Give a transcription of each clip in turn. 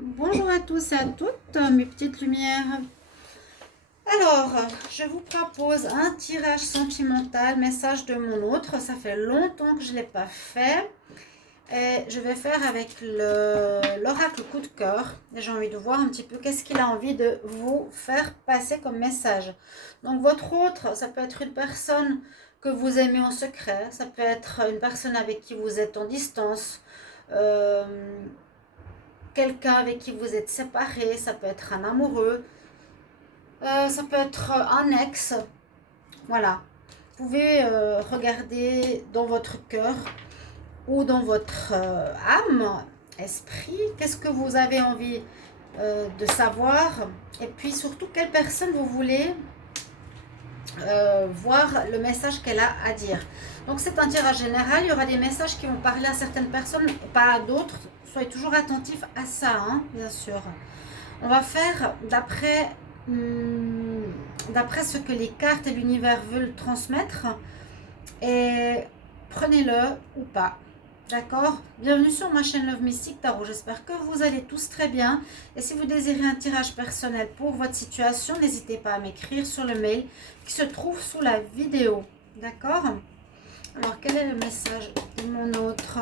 Bonjour à tous et à toutes, mes petites lumières. Alors, je vous propose un tirage sentimental, message de mon autre. Ça fait longtemps que je ne l'ai pas fait. Et je vais faire avec l'oracle coup de cœur. Et j'ai envie de voir un petit peu qu'est-ce qu'il a envie de vous faire passer comme message. Donc, votre autre, ça peut être une personne que vous aimez en secret. Ça peut être une personne avec qui vous êtes en distance. Euh, Quelqu'un avec qui vous êtes séparé, ça peut être un amoureux, ça peut être un ex, voilà. Vous pouvez regarder dans votre cœur ou dans votre âme, esprit, qu'est-ce que vous avez envie de savoir et puis surtout quelle personne vous voulez voir le message qu'elle a à dire. Donc c'est un tirage général, il y aura des messages qui vont parler à certaines personnes et pas à d'autres. Soyez toujours attentifs à ça, hein, bien sûr. On va faire d'après ce que les cartes et l'univers veulent transmettre et prenez-le ou pas. D'accord? Bienvenue sur ma chaîne Love Mystique Tarot. J'espère que vous allez tous très bien. Et si vous désirez un tirage personnel pour votre situation, n'hésitez pas à m'écrire sur le mail qui se trouve sous la vidéo. D'accord? Alors, quel est le message de mon autre?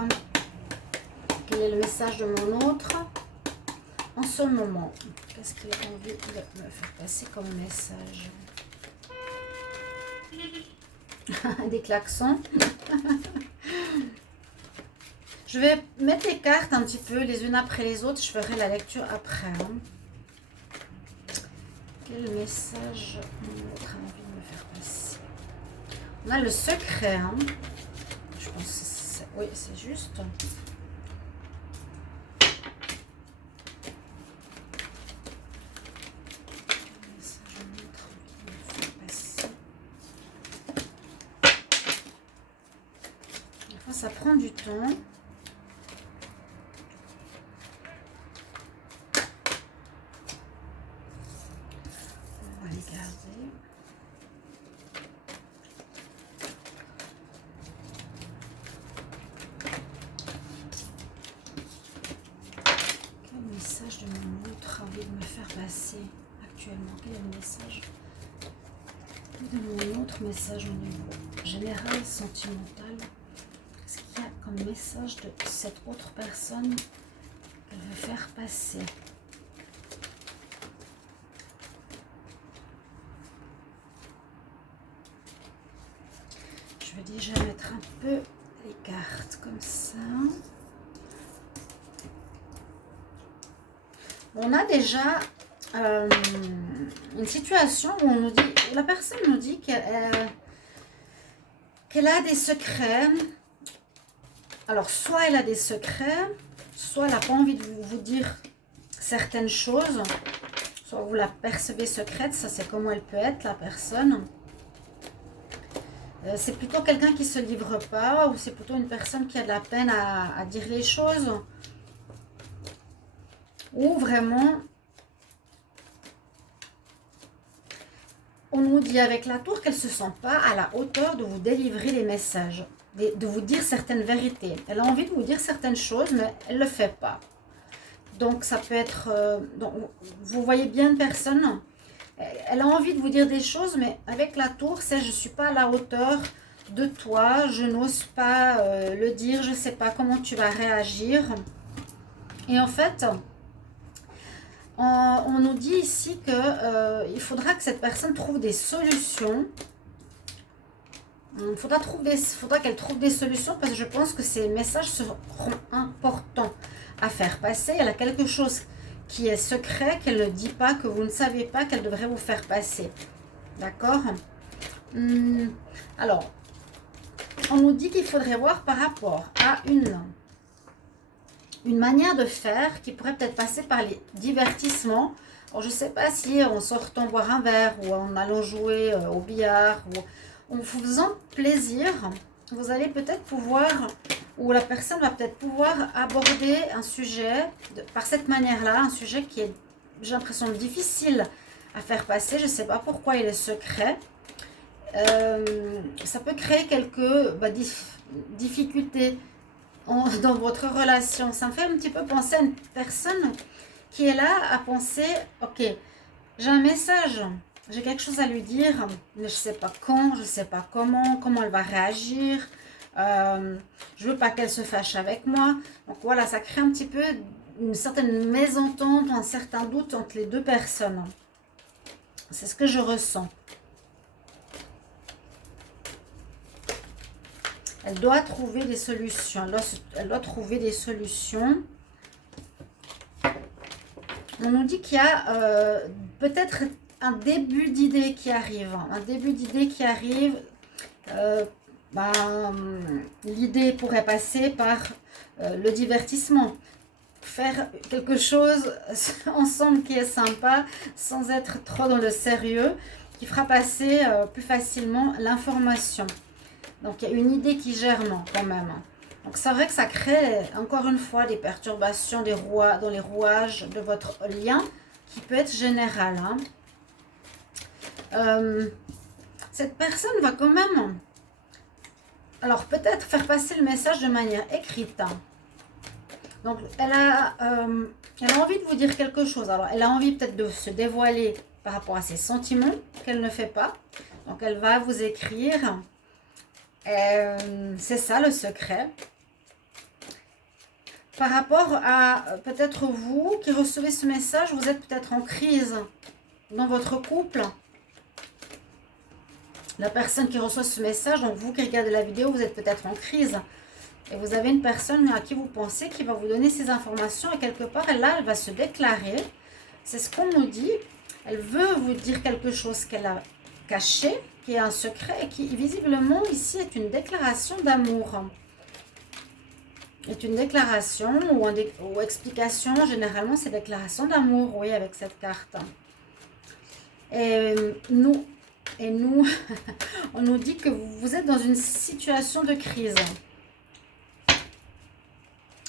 Quel est le message de mon autre en ce moment? Qu'est-ce qu'il a envie de me faire passer comme message? Des klaxons. Je vais mettre les cartes un petit peu les unes après les autres. Je ferai la lecture après. Hein. Quel message mon autre a envie de me faire passer? On a le secret. Hein. Je pense que oui, c'est juste. Ça prend du temps. On va les garder. Quel message de mon autre a envie de me faire passer actuellement? Quel est le message de mon autre message au niveau général, sentimental? Qu'est-ce qu'il y a comme message de cette autre personne qu'elle veut faire passer? Je vais déjà mettre un peu les cartes comme ça. On a déjà une situation où on nous dit, la personne nous dit qu'elle a des secrets. Alors, soit elle a des secrets, soit elle n'a pas envie de vous dire certaines choses, soit vous la percevez secrète, ça c'est comment elle peut être la personne. C'est plutôt quelqu'un qui ne se livre pas, ou c'est plutôt une personne qui a de la peine à dire les choses, ou vraiment, on nous dit avec la tour qu'elle ne se sent pas à la hauteur de vous délivrer les messages, de vous dire certaines vérités. Elle a envie de vous dire certaines choses, mais elle ne le fait pas. Donc, ça peut être... donc, vous voyez bien une personne, elle a envie de vous dire des choses, mais avec la tour, c'est je ne suis pas à la hauteur de toi, je n'ose pas le dire, je ne sais pas comment tu vas réagir. Et en fait, on nous dit ici qu'il faudra que cette personne trouve des solutions. Il faudra qu'elle trouve des solutions parce que je pense que ces messages seront importants à faire passer. Elle a quelque chose qui est secret, qu'elle ne dit pas, que vous ne savez pas, qu'elle devrait vous faire passer. D'accord? Alors, on nous dit qu'il faudrait voir par rapport à une manière de faire qui pourrait peut-être passer par les divertissements. Alors, je ne sais pas si en sortant boire un verre ou en allant jouer au billard ou en vous faisant plaisir, vous allez peut-être pouvoir, ou la personne va peut-être pouvoir aborder un sujet par cette manière-là, un sujet qui est, j'ai l'impression, difficile à faire passer. Je ne sais pas pourquoi il est secret. Ça peut créer quelques difficultés dans votre relation. Ça me fait un petit peu penser à une personne qui est là à penser, ok, j'ai un message, j'ai quelque chose à lui dire, mais je ne sais pas quand, je ne sais pas comment elle va réagir. Je veux pas qu'elle se fâche avec moi. Donc voilà, ça crée un petit peu une certaine mésentente, un certain doute entre les deux personnes. C'est ce que je ressens. Elle doit trouver des solutions. Elle doit trouver des solutions. On nous dit qu'il y a peut-être un début d'idée qui arrive. Un début d'idée qui arrive. L'idée pourrait passer par le divertissement. Faire quelque chose ensemble qui est sympa, sans être trop dans le sérieux, qui fera passer plus facilement l'information. Donc, il y a une idée qui germe quand même. Donc, c'est vrai que ça crée, encore une fois, des perturbations dans les rouages de votre lien, qui peut être général. Cette personne va quand même, alors peut-être faire passer le message de manière écrite. Donc, elle a envie de vous dire quelque chose. Alors, elle a envie peut-être de se dévoiler par rapport à ses sentiments qu'elle ne fait pas. Donc, elle va vous écrire. C'est ça le secret. Par rapport à peut-être vous qui recevez ce message, vous êtes peut-être en crise dans votre couple. La personne qui reçoit ce message, donc vous qui regardez la vidéo, vous êtes peut-être en crise. Et vous avez une personne à qui vous pensez qui va vous donner ces informations. Et quelque part, elle va se déclarer. C'est ce qu'on nous dit. Elle veut vous dire quelque chose qu'elle a caché, qui est un secret et qui visiblement ici est une déclaration d'amour. Est une déclaration ou explication. Généralement, c'est déclaration d'amour, oui, avec cette carte. Et nous, on nous dit que vous êtes dans une situation de crise.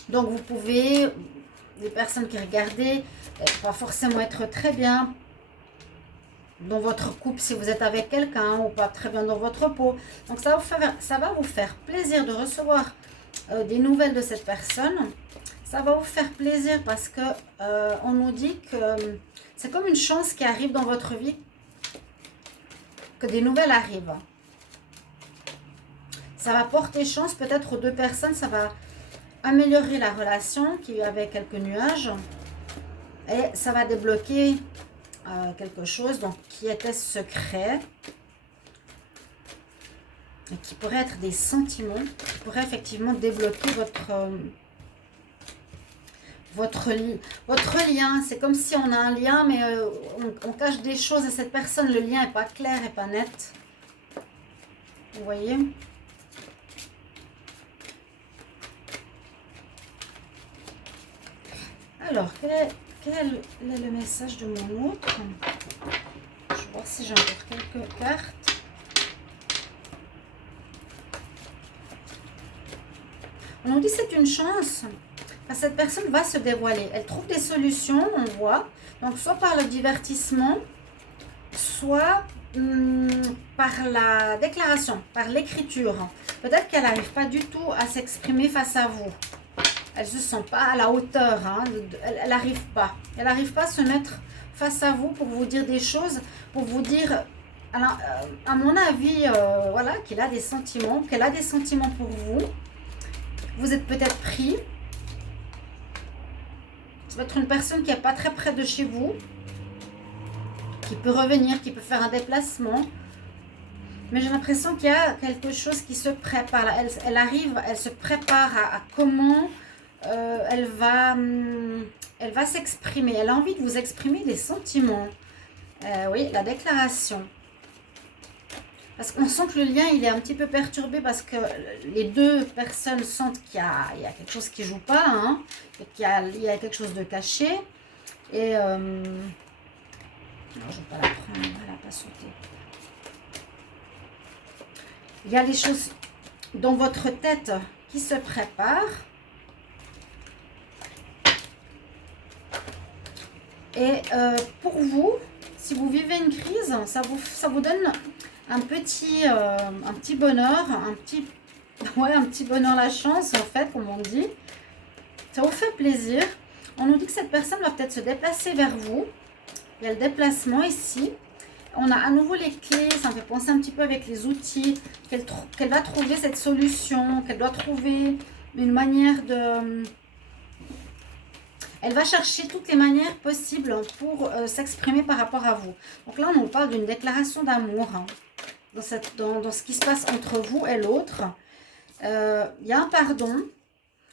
Donc, vous pouvez, les personnes qui regardez, pas forcément être très bien dans votre couple si vous êtes avec quelqu'un ou pas très bien dans votre peau. Donc, ça va vous faire plaisir de recevoir des nouvelles de cette personne. Ça va vous faire plaisir parce que on nous dit que c'est comme une chance qui arrive dans votre vie, que des nouvelles arrivent. Ça va porter chance peut-être aux deux personnes, ça va améliorer la relation qui avait quelques nuages et ça va débloquer quelque chose donc qui était secret et qui pourrait être des sentiments, qui pourrait effectivement débloquer votre lien. C'est comme si on a un lien mais on cache des choses à cette personne, le lien n'est pas clair et pas net. Vous voyez ? Alors, quel est le message de mon autre? Je vais voir si j'ai encore quelques cartes. On nous dit c'est une chance. Cette personne va se dévoiler. Elle trouve des solutions, on voit. Donc, soit par le divertissement, soit par la déclaration, par l'écriture. Peut-être qu'elle n'arrive pas du tout à s'exprimer face à vous. Elle ne se sent pas à la hauteur, hein, elle n'arrive pas. Elle n'arrive pas à se mettre face à vous pour vous dire des choses, pour vous dire, alors, à mon avis, voilà, qu'elle a des sentiments pour vous. Vous êtes peut-être pris. Ça peut être une personne qui n'est pas très près de chez vous, qui peut revenir, qui peut faire un déplacement. Mais j'ai l'impression qu'il y a quelque chose qui se prépare. Elle arrive, elle se prépare à comment... elle va s'exprimer. Elle a envie de vous exprimer des sentiments. Oui, la déclaration. Parce qu'on sent que le lien, il est un petit peu perturbé parce que les deux personnes sentent qu'il y a quelque chose qui ne joue pas, hein, et qu'il y a quelque chose de caché. Et... non, je ne vais pas la prendre, elle n'a pas sauté. Il y a des choses dans votre tête qui se préparent. Et pour vous, si vous vivez une crise, ça vous donne un petit bonheur, un petit bonheur, la chance en fait, comme on dit. Ça vous fait plaisir. On nous dit que cette personne va peut-être se déplacer vers vous. Il y a le déplacement ici. On a à nouveau les clés, ça me fait penser un petit peu avec les outils, qu'elle va trouver cette solution, qu'elle doit trouver une manière de... Elle va chercher toutes les manières possibles pour s'exprimer par rapport à vous. Donc là, on nous parle d'une déclaration d'amour hein, dans ce qui se passe entre vous et l'autre. Il y a un pardon.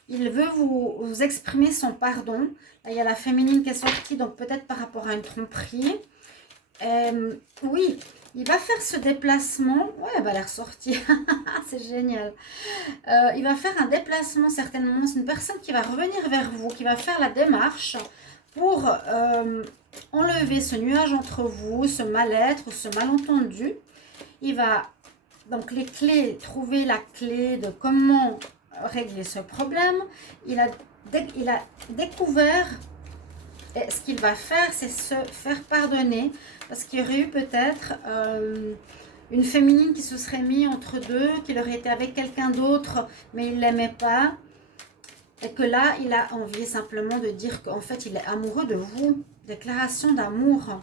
Il veut vous exprimer son pardon. Là, il y a la féminine qui est sortie, donc peut-être par rapport à une tromperie. Oui, il va faire ce déplacement. Ouais, elle va l'air sortie. C'est génial. Il va faire un déplacement certainement. C'est une personne qui va revenir vers vous, qui va faire la démarche pour enlever ce nuage entre vous, ce mal-être, ce malentendu. Il va, donc les clés, trouver la clé de comment régler ce problème. Il a découvert, et ce qu'il va faire, c'est se faire pardonner, parce qu'il y aurait eu peut-être une féminine qui se serait mise entre deux, qu'il aurait été avec quelqu'un d'autre, mais il ne l'aimait pas, et que là, il a envie simplement de dire qu'en fait, il est amoureux de vous. Déclaration d'amour.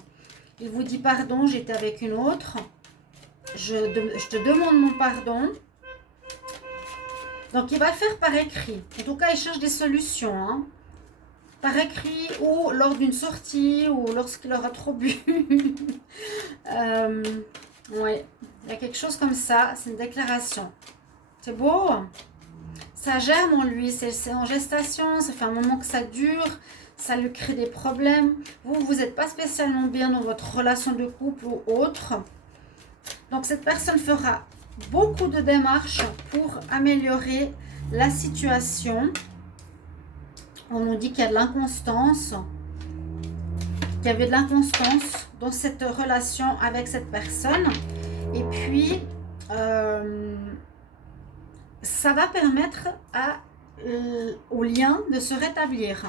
Il vous dit pardon, j'étais avec une autre, je te demande mon pardon. Donc, il va le faire par écrit. En tout cas, il cherche des solutions. Hein. Par écrit ou lors d'une sortie ou lorsqu'il aura trop bu. Ouais, il y a quelque chose comme ça. C'est une déclaration. C'est beau. Ça germe en lui. C'est en gestation. Ça fait un moment que ça dure. Ça lui crée des problèmes. Vous n'êtes pas spécialement bien dans votre relation de couple ou autre. Donc, cette personne fera beaucoup de démarches pour améliorer la situation. On nous dit qu'il y a de l'inconstance, qu'il y avait de l'inconstance dans cette relation avec cette personne. Et puis, ça va permettre au lien de se rétablir.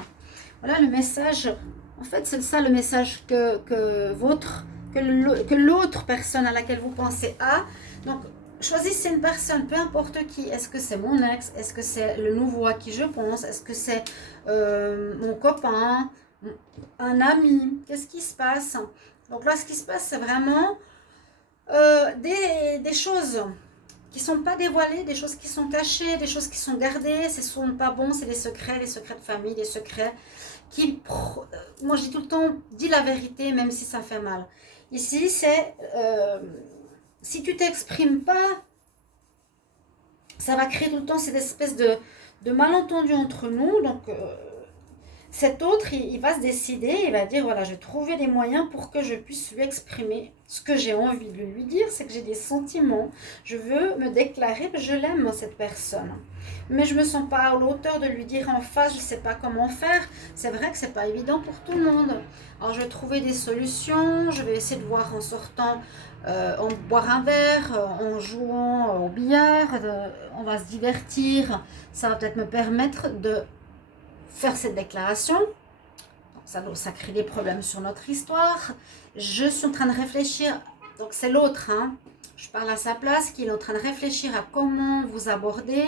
Voilà le message. En fait, c'est ça le message que l'autre personne à laquelle vous pensez a. Donc, choisissez une personne, peu importe qui. Est-ce que c'est mon ex? Est-ce que c'est le nouveau à qui je pense? Est-ce que c'est mon copain? Un ami? Qu'est-ce qui se passe? Donc là, ce qui se passe, c'est vraiment des choses qui ne sont pas dévoilées, des choses qui sont cachées, des choses qui sont gardées. Ce ne sont pas bons, c'est des secrets de famille, des secrets qui... moi, je dis tout le temps, dis la vérité, même si ça fait mal. Ici, c'est... si tu t'exprimes pas, ça va créer tout le temps cette espèce de malentendu entre nous. Donc, cet autre, il va se décider, il va dire, voilà, je vais trouver des moyens pour que je puisse lui exprimer ce que j'ai envie de lui dire, c'est que j'ai des sentiments. Je veux me déclarer que je l'aime, cette personne. Mais je ne me sens pas à l'auteur de lui dire en face, je ne sais pas comment faire. C'est vrai que ce n'est pas évident pour tout le monde. Alors, je vais trouver des solutions, je vais essayer de voir en sortant... en boire un verre, en jouant au billard, on va se divertir. Ça va peut-être me permettre de faire cette déclaration. Donc ça crée des problèmes sur notre histoire. Je suis en train de réfléchir, donc c'est l'autre, hein. Je parle à sa place, qui est en train de réfléchir à comment vous aborder.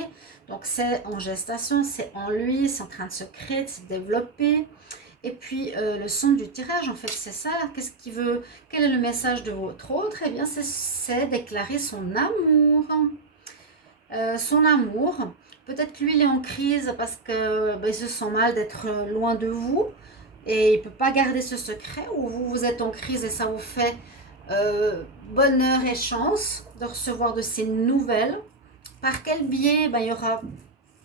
Donc c'est en gestation, c'est en lui, c'est en train de se créer, de se développer. Et puis, le son du tirage, en fait, c'est ça. Qu'est-ce qu'il veut? Quel est le message de votre autre? Eh bien, c'est déclarer son amour. Son amour. Peut-être que lui, il est en crise parce qu'il se sent mal d'être loin de vous. Et il ne peut pas garder ce secret. Ou vous êtes en crise et ça vous fait bonheur et chance de recevoir de ces nouvelles. Par quel biais? Il y aura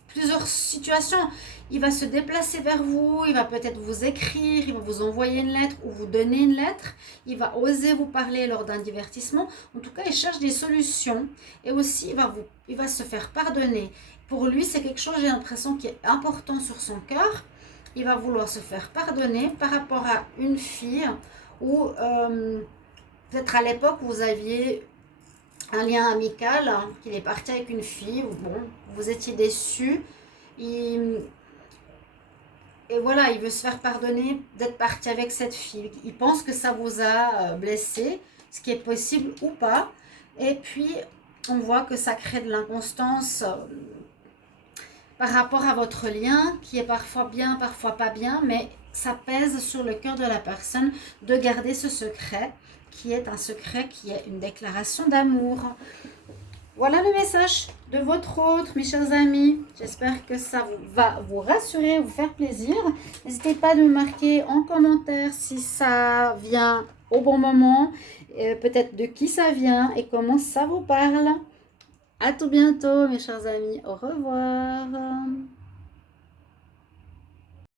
plusieurs situations. Il va se déplacer vers vous, il va peut-être vous écrire, il va vous envoyer une lettre ou vous donner une lettre. Il va oser vous parler lors d'un divertissement. En tout cas, il cherche des solutions. Et aussi, il va se faire pardonner. Pour lui, c'est quelque chose, j'ai l'impression, qui est important sur son cœur. Il va vouloir se faire pardonner par rapport à une fille ou peut-être à l'époque, vous aviez un lien amical, hein, qu'il est parti avec une fille, ou bon, vous étiez déçus. Et voilà, il veut se faire pardonner d'être parti avec cette fille. Il pense que ça vous a blessé, ce qui est possible ou pas. Et puis, on voit que ça crée de l'inconstance. par rapport à votre lien qui est parfois bien, parfois pas bien, mais ça pèse sur le cœur de la personne de garder ce secret qui est un secret, qui est une déclaration d'amour. Voilà le message de votre autre, mes chers amis. J'espère que ça va vous rassurer, vous faire plaisir. N'hésitez pas à me marquer en commentaire si ça vient au bon moment, peut-être de qui ça vient et comment ça vous parle. À tout bientôt, mes chers amis. Au revoir.